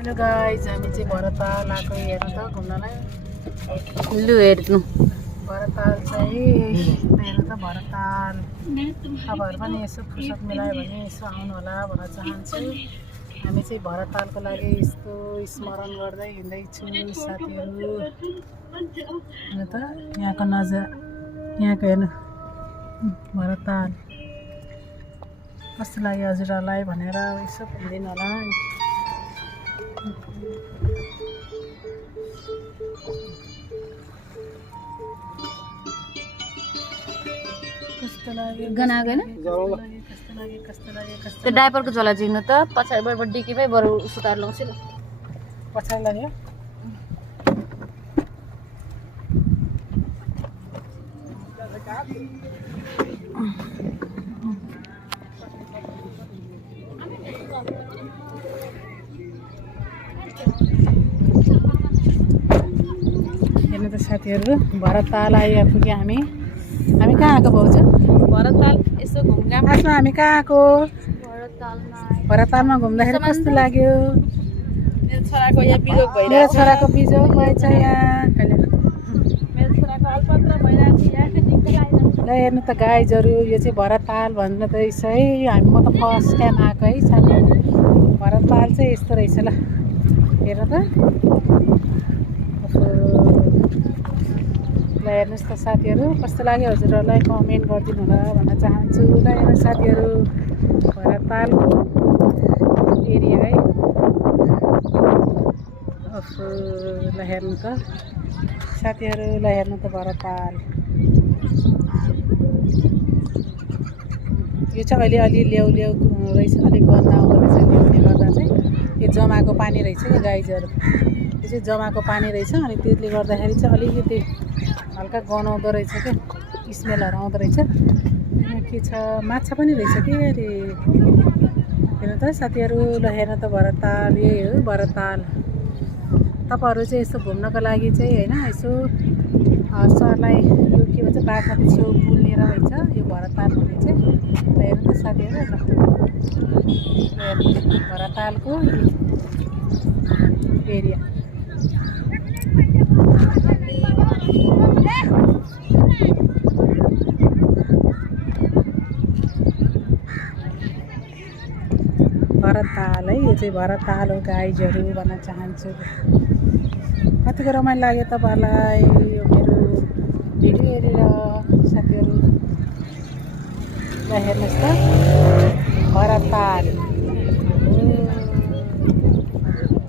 Hello guys, हामी चाहिँ भरताल आएको हेर्नु त घुम्नलाई। लु हेर्नु भरताल चाहिँ हेर्नु त भरताल। तपाईँहरू पनि यसो फुर्सद मिलायो भने यसो आउनु होला भन्न चाहन्छु। हामी चाहिँ भरतालको लागि यस्तो स्मरण गर्दै हिँड्दैछु साथीहरू। हेर्नु त यहाँको नजर, यहाँको हेर्नु भरताल कस्तो लाग्यो हजुरहरूलाई भनेर यसो भनिदिनु होला। कस्तो लाग्यो गाना गएन कस्तो लाग्यो त्यो डाइपरको झोला झिक्नु त पछाडिबाट डिकीमै बरु सुतार लाउँछु नि। पछाडि लाग्यो। हेर्नु त साथीहरू, भरताल आइपुग्यो हामी। हामी कहाँ आएको भाउजू? भरताल यसो घुमघाम। खासमा हामी कहाँ आएको? भरतालमा घुम्दाखेरि कस्तो लाग्यो? मेरो छोराको यहाँ बिजोग भइरहेको मेरो छोराको बिजोग भएछ यहाँ। मेरो छोराको अल्पत्र भइरहेको यहाँ ल हेर्नु त गाइजहरू, यो चाहिँ भरताल भन्नु त रहेछ है। म त फर्स्ट टाइम आएको है साथीहरू। भरताल चाहिँ यस्तो रहेछ। ल हेर्नु त, ल हेर्नुहोस् त साथीहरू, कस्तो लाग्यो हजुरहरूलाई कमेन्ट गरिदिनु होला भन्न चाहन्छु। ल हेर्नु साथीहरू, भरतालको एरिया है। ल हेर्नु त साथीहरू, ल हेर्नु त भरताल। यो चाहिँ अलि ल्याउ रहेछ, अलिक गन्दा आउँदो रहेछ। ल्याउने गर्दा चाहिँ यो जमाएको पानी रहेछ यो गाइजहरू। यो चाहिँ जमाएको पानी रहेछ, अनि त्यसले गर्दाखेरि चाहिँ अलिकति हल्का गनाउँदो रहेछ क्या, स्मेलहरू आउँदो रहेछ। के छ, माछा पनि रहेछ कि अरे। हेर्नु त साथीहरू, ल हेर्नु त भरताल, यही हो भरताल। तपाईँहरू चाहिँ यस्तो घुम्नको लागि चाहिँ होइन, यसो सरलाई यो के भन्छ बागमती छेउ पुल्नेर रहेछ यो भरताल भन्ने चाहिँ। ल हेर्नु त साथीहरू, भरतालको एरिया। भरताल है, यो चाहिँ भरताल हो गाइजहरू भन्न चाहन्छु। कतिको रमाइलो लाग्यो तपाईँहरूलाई यो मेरो भिडियो हेरेर साथीहरू। ल हेर्नुहोस् त भरताल।